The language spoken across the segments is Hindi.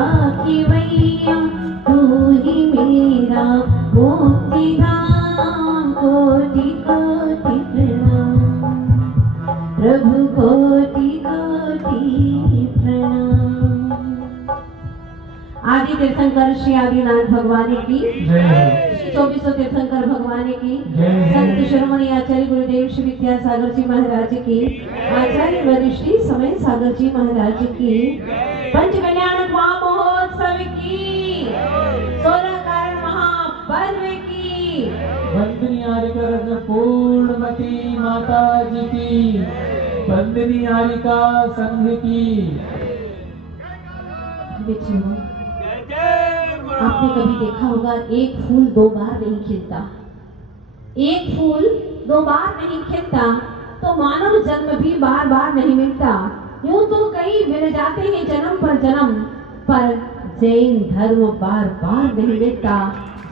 राखी मैया तू ही मेरा मुक्ति धाम। कोटि कोटि प्रणाम प्रभु, कोटि कोटि प्रणाम। आदि तीर्थंकर श्री आदिनाथ भगवान की जय। 24 तीर्थंकर भगवान की जय। संत शिरोमणि आचार्य गुरुदेव श्री विद्यासागर जी महाराज की, आचार्य वरिष्ठ समय सागर जी महाराज की, पंच कल्याण महोत्सव की, 16 कारण महापर्व की, वंदनीय आर्यका पूर्णमती माता जी की, वंदनीय आर्यका संघ की। आपने कभी देखा होगा एक फूल 2 बार नहीं खिलता, एक फूल 2 बार नहीं खिलता, तो मानव जन्म भी बार बार नहीं मिलता। यूं तो कई मिल जाते हैं जन्म पर जन्म, पर जैन धर्म बार बार नहीं मिलता,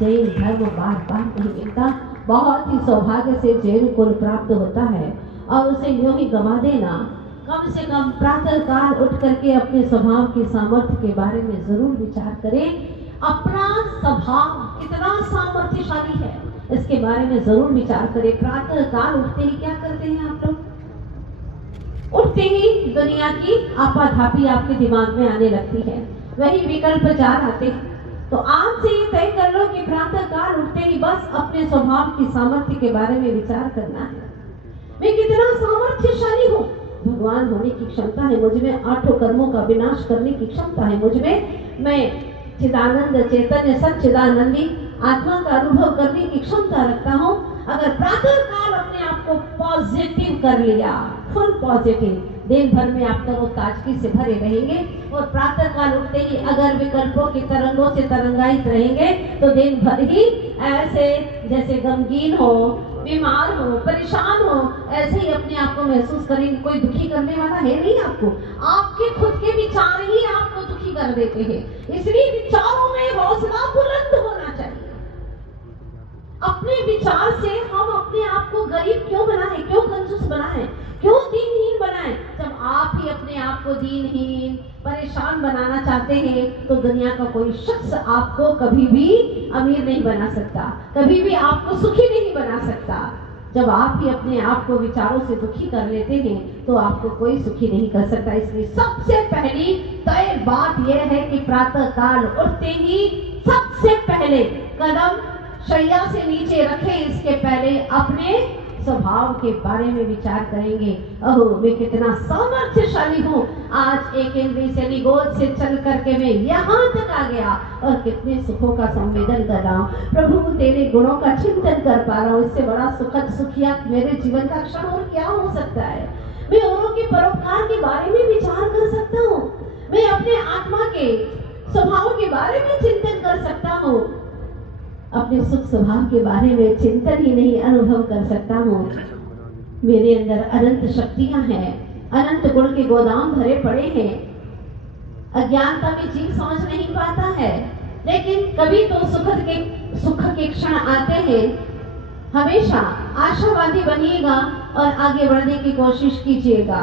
जैन धर्म बार बार नहीं मिलता। बहुत ही सौभाग्य से जैन कुल प्राप्त होता है और उसे यूं ही गवा देना। कम से कम प्रातः काल उठ करके अपने स्वभाव की सामर्थ्य के बारे में जरूर विचार करें। अपना स्वभाव कितना सामर्थ्यशाली है, इसके बारे में जरूर विचार करें। प्रातः काल उठते ही क्या करते हैं आप लोग? उठते ही दुनिया की आपाधापी आपके दिमाग में आने लगती है, वही विकल्प चार आते हैं। तो आज से ये तय कर लो कि प्रातः काल उठते ही बस अपने स्वभाव की सामर्थ्य के बारे में विचार करना है। मैं कितना सामर्थ्यशाली हूँ, भगवान होने की क्षमता है मुझ में, 8 कर्मों का विनाश करने की क्षमता है मुझ में, मैं चिदानंद चैतन्य सच्चिदानंदी आत्मा का अनुभव करने की क्षमता रखता हूँ। अगर प्रातः काल अपने आप को पॉजिटिव कर लिया, फुल पॉजिटिव, दिन भर में आप तो ताजगी से भरे रहेंगे। और प्रातः काल उठते ही अगर विकल्पों की तरंगों से तरंगायित रहेंगे तो दिन भर ही ऐसे जैसे गमगीन हो, बीमार हो, परेशान हो, ऐसे ही अपने आप को महसूस करेंगे। कोई दुखी करने वाला है नहीं आपको, आपके खुद के विचार ही आपको दुखी कर देते हैं। इसलिए विचारों में हौसला बुलंद होना चाहिए। अपने विचार से हम अपने आप को गरीब क्यों बनाएं, क्यों कंजूस बनाएं, क्यों दीनहीन बनाएं? जब आप ही अपने आप को दीनहीन परेशान बनाना चाहते हैं तो दुनिया का कोई शख्स आपको कभी भी अमीर नहीं बना सकता, कभी भी आपको सुखी नहीं बना सकता। जब आप ही अपने आप को विचारों से दुखी कर लेते हैं तो आपको कोई सुखी नहीं कर सकता। इसलिए सबसे पहली तय बात यह है कि प्रातः काल उठते ही सबसे पहले कदम शैया से नीचे रखें, इसके पहले अपने स्वभाव के बारे में विचार करेंगे। अहो मैं कितना सामर्थ्यशाली हूँ, आज एक इंद्री से गोद से चल करके मैं यहाँ तक आ गया और कितने सुखों का संवेदन कर रहा हूँ। प्रभु तेरे गुणों का चिंतन कर पा रहा हूँ, इससे बड़ा सुखद सुखिया मेरे जीवन का क्षण और क्या हो सकता है। मैं औरों के परोपकार के बारे में विचार कर सकता हूँ, मैं अपने आत्मा के स्वभाव के बारे में चिंतन कर सकता हूँ, अपने सुख स्वभाव के बारे में चिंतन ही नहीं अनुभव कर सकता हूँ। मेरे अंदर अनंत शक्तियां हैं, अनंत गुण के गोदाम भरे पड़े हैं। अज्ञानता में जीव समझ नहीं पाता है, लेकिन कभी तो सुख के क्षण आते हैं। हमेशा आशावादी बनिएगा और आगे बढ़ने की कोशिश कीजिएगा।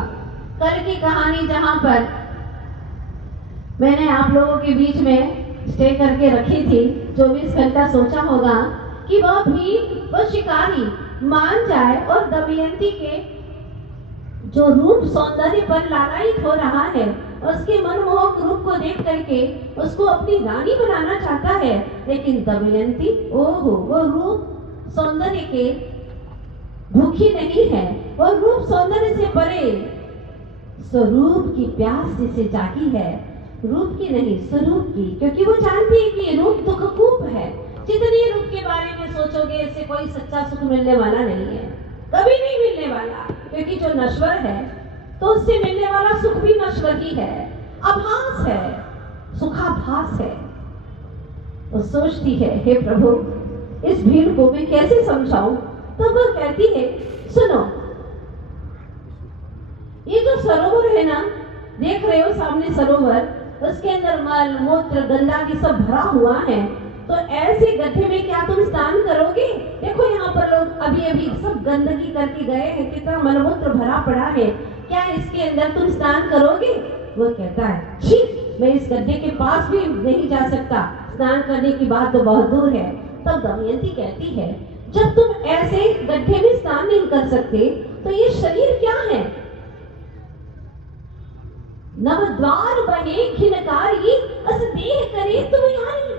कल की कहानी जहाँ पर मैंने आप लोगों के बीच में स्टे करके रखी थी, 24 घंटा सोचा होगा कि वो शिकारी मान जाए और दमयंती के जो रूप सौंदर्य पर लालायित हो रहा है, उसके मनमोहक रूप को देख करके उसको अपनी रानी बनाना चाहता है। लेकिन दमयंती ओहो वो रूप सौंदर्य के भूखी नहीं है, वो रूप सौंदर्य से परे स्वरूप की प्यास जिसे जागी है, रूप की नहीं स्वरूप की, क्योंकि वो जानती है कि रूप दुखकूप है। जितनी रूप के बारे में सोचोगे इससे कोई सच्चा सुख मिलने वाला नहीं है, कभी नहीं मिलने वाला, क्योंकि जो नश्वर है तो उससे मिलने वाला सुख भी नश्वर ही है, आभास है, सुखाभास है। वो सोचती है हे प्रभु इस भीड़ को मैं कैसे समझाऊं? तो वो कहती है सुनो, ये जो सरोवर है ना, देख रहे हो सामने सरोवर, उसके अंदर मल मूत्र गंदगी सब भरा हुआ है, तो ऐसे गड्ढे में क्या तुम स्नान करोगे? देखो यहाँ पर लोग अभी अभी सब गंदगी करके गए हैं, कितना मलमूत्र भरा पड़ा है, क्या इसके अंदर तुम स्नान करोगे? वो कहता है छी मैं इस गड्ढे के पास भी नहीं जा सकता, स्नान करने की बात तो बहुत दूर है। तब दमयंती कहती है, जब तुम ऐसे गड्ढे में स्नान नहीं कर सकते तो ये शरीर क्या है? नवद्वार बहे खिनकारी अस देह करे तुम यारी।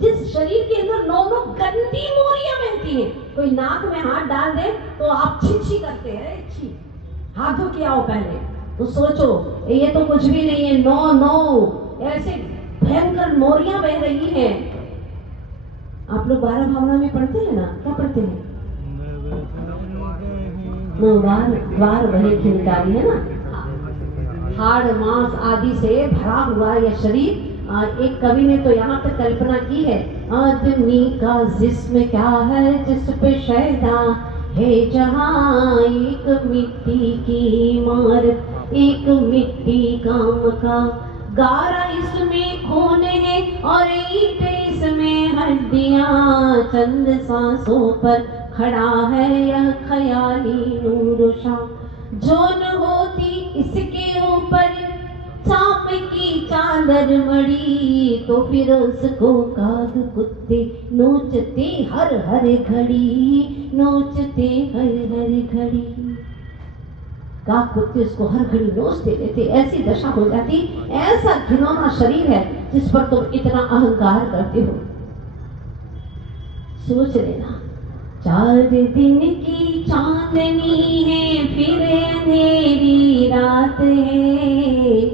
जिस शरीर के अंदर 9 गंदी मोरियां बहती हैं, कोई नाक में हाथ डाल दे तो आप छी करते हैं, छी, हाथ धो के आओ पहले। तो सोचो ये तो कुछ भी नहीं है, 9 ऐसे भयंकर मोरियां बह रही हैं। आप लोग 12 भावना में पढ़ते हैं ना, क्या पढ़ते हैं? नवद्वार बहे खिनकारी, है ना। हाड़ मांस आदि से भरा हुआ यह शरीर। एक कवि ने तो यहाँ तक कल्पना की है, आदमी का जिस्म क्या है जिस पे शैदा है जहाँ, एक मिट्टी की इमारत एक मिट्टी का मकान, गारा इसमें खून है और ईंट इसमें हड्डियाँ, चंद सांसों पर खड़ा है यह ख्याली नूर शाम, जो न होती इसके ऊपर चाप की चादर मड़ी, तो फिर उसको काग कुत्ते नोचते हर हर घड़ी, नोचते हर घड़ी। काग कुत्ते उसको हर घड़ी नोचते रहते, ऐसी दशा हो जाती। ऐसा घिनौना शरीर है जिस पर तुम इतना अहंकार करते हो। सोच लेना, 4 दिन की चांदनी है फिर अंधेरी रात है,